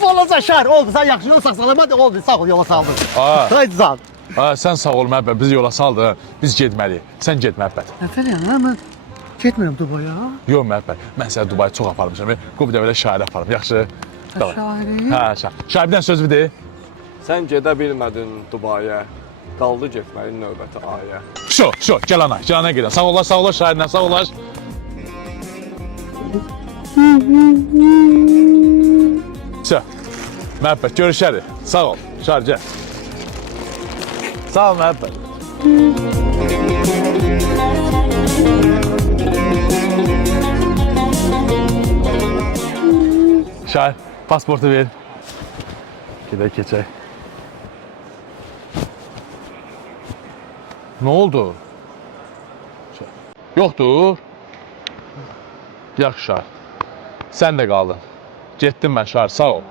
Balaca şəhər oldu. Sən yaxşı yol saxlamadı, oldu. Sağ ol, yola saldın. Haydi sağ ol. Sən sağ ol Məhəbbət, bizi yola saldı. Biz getməliyik. Sən get Məhəbbət. Nətər yəni, mən getmirəm Dubaya. Yox Məhəbbət, mən səni Dubaya çox aparmışam. Qoy bir də belə şairə aparım, yaxşı? Şairi? Hə, şair bir dənə söz de. Sən gedə bilmədin Dubaya. Qaldı getməyin növbəti aya. Şo, gəl ana gedən. Sağ olar şairlə, sağ olar. Məhəbbət, görüşərik. Sağ ol, şair gəl. Sağ ol Məhəbbət. Şair, pasportu ver. Gedək keçək. Ne oldu? Yoxdur. Yaxşı şair. Sən də qaldın. Getdim mən şair, sağ ol.